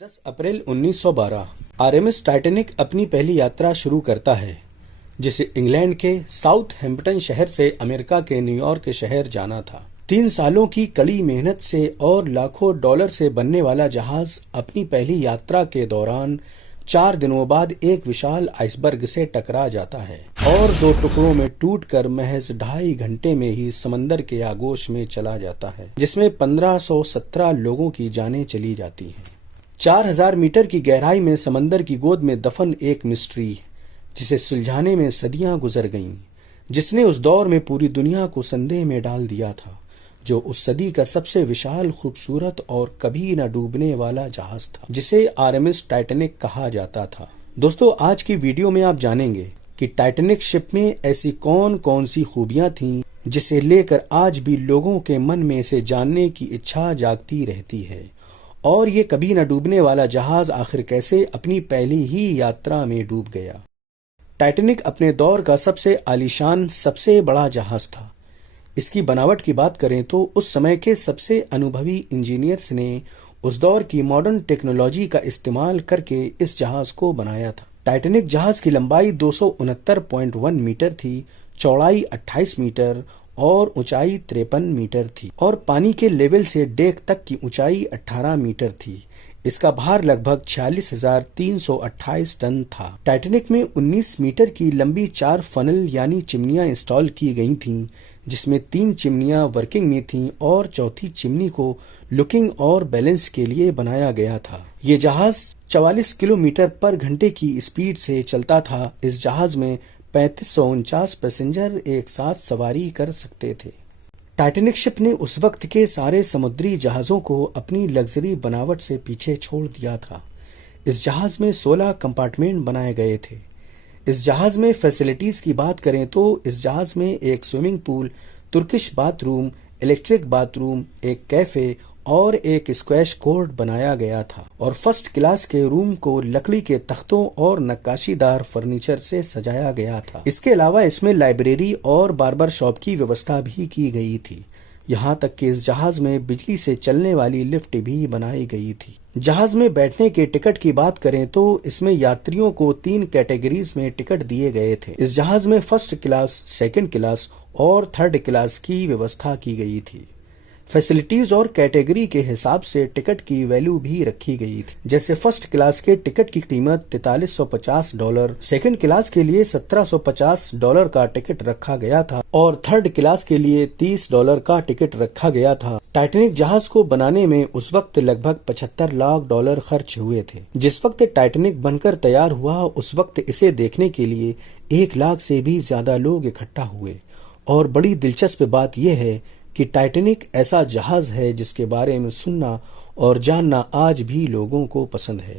10 अप्रैल 1912 RMS Titanic अपनी पहली यात्रा शुरू करता है, जिसे इंग्लैंड के साउथहैम्पटन शहर से अमेरिका के न्यूयॉर्क शहर जाना था। 3 सालों की कड़ी मेहनत से और लाखों डॉलर से बनने वाला जहाज अपनी पहली यात्रा के दौरान 4 दिनों बाद एक विशाल आइसबर्ग से टकरा जाता है और 2 टुकड़ों में टूटकर महज 2.5 घंटे में ही समंदर के आगोश में चला जाता है, जिसमें 1517 लोगों की जानें चली जाती हैं। 4000 मीटर की गहराई में समंदर की गोद में दफन एक मिस्ट्री, जिसे सुलझाने में सदियां गुजर गईं, जिसने उस दौर में पूरी दुनिया को संदेह में डाल दिया था, जो उस सदी का सबसे विशाल, खूबसूरत और कभी न डूबने वाला जहाज था, जिसे आरएमएस टाइटैनिक कहा जाता था। दोस्तों, आज की वीडियो में आप जानेंगे कि टाइटैनिक शिप में ऐसी कौन कौन सी खूबियां थीं, जिसे लेकर आज भी लोगों के मन में इसे जानने की इच्छा जागती रहती है, और ये कभी न डूबने वाला जहाज आखिर कैसे अपनी पहली ही यात्रा में डूब गया। टाइटैनिक अपने दौर का सबसे आलीशान, सबसे बड़ा जहाज था। इसकी बनावट की बात करें तो उस समय के सबसे अनुभवी इंजीनियर्स ने उस दौर की मॉडर्न टेक्नोलॉजी का इस्तेमाल करके इस जहाज को बनाया था। टाइटैनिक जहाज की लंबाई 269.1 मीटर थी, चौड़ाई 28 मीटर और ऊंचाई 53 मीटर थी, और पानी के लेवल से डेक तक की ऊंचाई 18 मीटर थी। इसका भार लगभग 46,328 टन था। टाइटैनिक में 19 मीटर की लंबी 4 फनल यानी चिमनियां इंस्टॉल की गई थीं, जिसमें 3 चिमनियां वर्किंग में थीं और चौथी चिमनी को लुकिंग और बैलेंस के लिए बनाया गया था। ये जहाज 44 किलोमीटर पर घंटे की स्पीड से चलता था। इस जहाज में 3549 पैसेंजर एक साथ सवारी कर सकते थे। टाइटैनिक शिप ने उस वक्त के सारे समुद्री जहाजों को अपनी लग्जरी बनावट से पीछे छोड़ दिया था। इस जहाज में 16 कंपार्टमेंट बनाए गए थे। इस जहाज में फैसिलिटीज की बात करें तो इस जहाज में एक swimming pool, Turkish bathroom, electric bathroom, एक कैफे और एक स्क्वैश कोर्ट बनाया गया था, और फर्स्ट क्लास के रूम को लकड़ी के तख्तों और नक्काशीदार फर्नीचर से सजाया गया था। इसके अलावा इसमें लाइब्रेरी और बार्बर शॉप की व्यवस्था भी की गई थी। यहाँ तक कि इस जहाज में बिजली से चलने वाली लिफ्ट भी बनाई गई थी। जहाज में बैठने के टिकट की बात करें तो इसमें यात्रियों को 3 कैटेगरीज में टिकट दिए गए थे। इस जहाज में फर्स्ट क्लास, सेकंड क्लास और थर्ड क्लास की व्यवस्था की गई थी। फैसिलिटीज और कैटेगरी के हिसाब से टिकट की वैल्यू भी रखी गई थी। जैसे फर्स्ट क्लास के टिकट की कीमत $4350, सेकंड क्लास के लिए $1750 का टिकट रखा गया था, और थर्ड क्लास के लिए $30 का टिकट रखा गया था। टाइटैनिक जहाज को बनाने में उस वक्त लगभग $75 लाख खर्च हुए थे। जिस वक्त टाइटैनिक बनकर तैयार हुआ, उस वक्त इसे देखने के लिए 1 लाख से भी ज्यादा लोग इकट्ठा हुए। और बड़ी दिलचस्प बात यह है कि टाइटैनिक ऐसा जहाज है जिसके बारे में सुनना और जानना आज भी लोगों को पसंद है।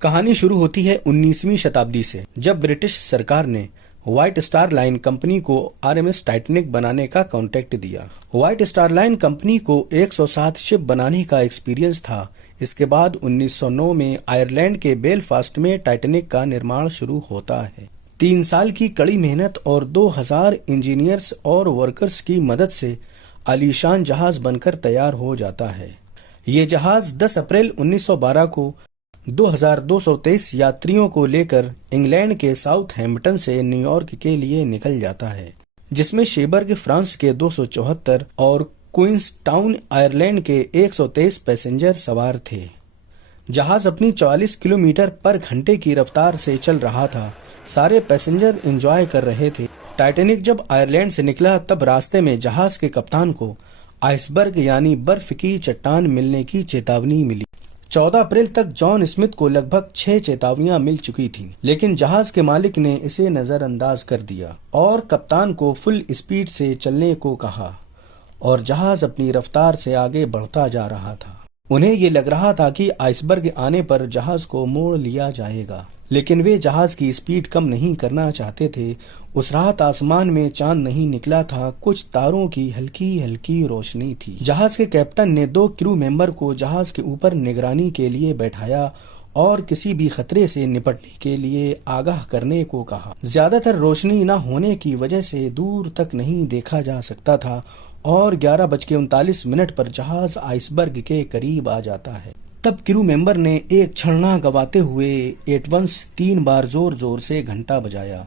कहानी शुरू होती है 19वीं शताब्दी से, जब ब्रिटिश सरकार ने व्हाइट स्टार लाइन कंपनी को आरएमएस टाइटैनिक बनाने का कॉन्ट्रैक्ट दिया। व्हाइट स्टार लाइन कंपनी को 107 शिप बनाने का एक्सपीरियंस था। इसके बाद 1909 में आयरलैंड के बेलफास्ट में टाइटैनिक का निर्माण शुरू होता है। 3 साल की कड़ी मेहनत और 2000 इंजीनियर्स और वर्कर्स की मदद से आलीशान जहाज बनकर तैयार हो जाता है। ये जहाज 10 अप्रैल 1912 को 2223 यात्रियों को लेकर इंग्लैंड के साउथहैम्पटन से न्यूयॉर्क के लिए निकल जाता है, जिसमें शेबर्ग फ्रांस के 274 और क्वींसटाउन आयरलैंड के 123 पैसेंजर सवार थे। जहाज अपनी 44 किलोमीटर पर घंटे की रफ्तार से चल रहा था। सारे पैसेंजर एंजॉय कर रहे थे। टाइटैनिक जब आयरलैंड से निकला तब रास्ते में जहाज के कप्तान को आइसबर्ग यानी बर्फ की चट्टान मिलने की चेतावनी मिली। 14 अप्रैल तक जॉन स्मिथ को लगभग 6 चेतावनियां मिल चुकी थीं, लेकिन जहाज के मालिक ने इसे नजरअंदाज कर दिया और कप्तान को फुल स्पीड से चलने को कहा, और जहाज अपनी रफ्तार से आगे बढ़ता जा रहा था। उन्हें ये लग रहा था कि आइसबर्ग आने पर जहाज को मोड़ लिया जाएगा, लेकिन वे जहाज की स्पीड कम नहीं करना चाहते थे। उस रात आसमान में चांद नहीं निकला था, कुछ तारों की हल्की हल्की रोशनी थी। जहाज के कैप्टन ने 2 क्रू मेंबर को जहाज के ऊपर निगरानी के लिए बैठाया और किसी भी खतरे से निपटने के लिए आगाह करने को कहा। ज्यादातर रोशनी न होने की वजह से दूर तक नहीं देखा जा सकता था, और 11:39 पर जहाज आइसबर्ग के करीब आ जाता है। तब क्रू मेंबर ने एक क्षण न गवाते हुए एट वंस 3 बार जोर जोर से घंटा बजाया।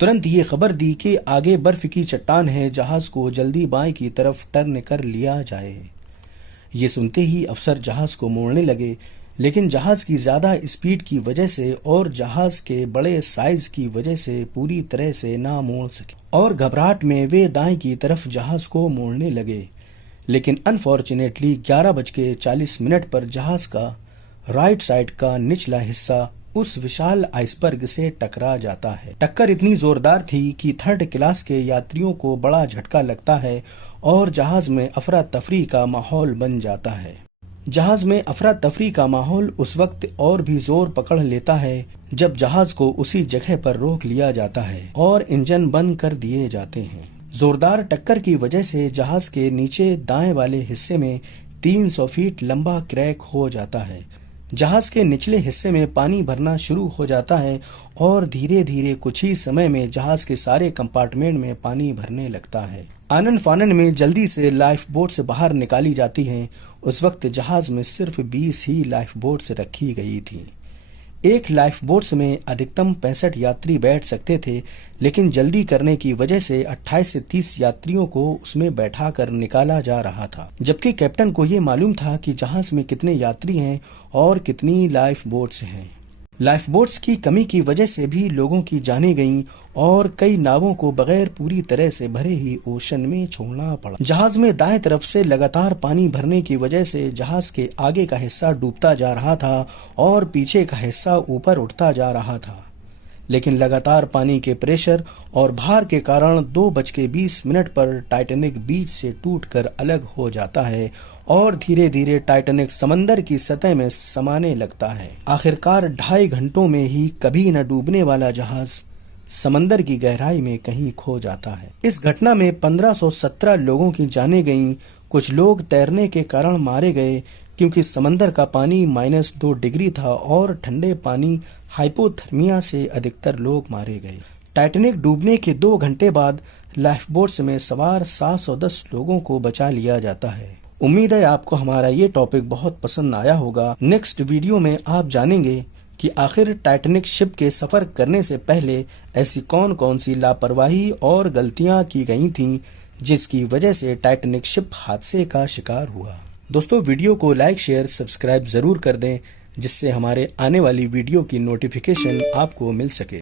तुरंत ये खबर दी कि आगे बर्फ की चट्टान है, जहाज को जल्दी बाएं की तरफ टर्न कर लिया जाए। ये सुनते ही अफसर जहाज को मोड़ने लगे, लेकिन जहाज की ज्यादा स्पीड की वजह से और जहाज के बड़े साइज की वजह से पूरी तरह से ना मोड़ सके और घबराहट में वे दाएं की तरफ जहाज को मोड़ने लगे। लेकिन अनफॉर्चुनेटली 11:40 पर जहाज का राइट साइड का निचला हिस्सा उस विशाल आइसबर्ग से टकरा जाता है। टक्कर इतनी जोरदार थी कि थर्ड क्लास के यात्रियों को बड़ा झटका लगता है और जहाज में अफरा तफरी का माहौल बन जाता है। जहाज में अफरा तफरी का माहौल उस वक्त और भी जोर पकड़ लेता है जब जहाज को उसी जगह पर रोक लिया जाता है और इंजन बंद कर दिए जाते हैं। जोरदार टक्कर की वजह से जहाज के नीचे दाएं वाले हिस्से में 300 फीट लंबा क्रैक हो जाता है। जहाज के निचले हिस्से में पानी भरना शुरू हो जाता है और धीरे धीरे कुछ ही समय में जहाज के सारे कंपार्टमेंट में पानी भरने लगता है। आनन फानन में जल्दी से लाइफ बोट से बाहर निकाली जाती हैं। उस वक्त जहाज में सिर्फ 20 ही लाइफ बोट्स रखी गई थी। एक लाइफ बोट्स में अधिकतम 65 यात्री बैठ सकते थे, लेकिन जल्दी करने की वजह से 28 से 30 यात्रियों को उसमें बैठाकर निकाला जा रहा था, जबकि कैप्टन को ये मालूम था कि जहाज में कितने यात्री हैं और कितनी लाइफ बोट्स हैं। लाइफ बोट्स की कमी की वजह से भी लोगों की जानें गईं और कई नावों को बगैर पूरी तरह से भरे ही ओशन में छोड़ना पड़ा। जहाज में दाएं तरफ से लगातार पानी भरने की वजह से जहाज के आगे का हिस्सा डूबता जा रहा था और पीछे का हिस्सा ऊपर उठता जा रहा था। लेकिन लगातार पानी के प्रेशर और भार के कारण 2:20 पर टाइटैनिक बीच से टूटकर अलग हो जाता है और धीरे धीरे टाइटैनिक समंदर की सतह में समाने लगता है। आखिरकार 2.5 घंटों में ही कभी न डूबने वाला जहाज समंदर की गहराई में कहीं खो जाता है। इस घटना में 1517 लोगों की जानें गईं। कुछ लोग तैरने के कारण मारे गए क्योंकि समंदर का पानी -2 डिग्री था और ठंडे पानी हाइपोथर्मिया से अधिकतर लोग मारे गए। टाइटैनिक डूबने के 2 घंटे बाद लाइफ बोट्स में सवार 710 लोगों को बचा लिया जाता है। उम्मीद है आपको हमारा ये टॉपिक बहुत पसंद आया होगा। नेक्स्ट वीडियो में आप जानेंगे कि आखिर टाइटैनिक शिप के सफर करने से पहले ऐसी कौन कौन सी लापरवाही और गलतियां की गई थीं जिसकी वजह से टाइटैनिक शिप हादसे का शिकार हुआ। दोस्तों, वीडियो को लाइक, शेयर, सब्सक्राइब जरूर कर दें जिससे हमारे आने वाली वीडियो की नोटिफिकेशन आपको मिल सके।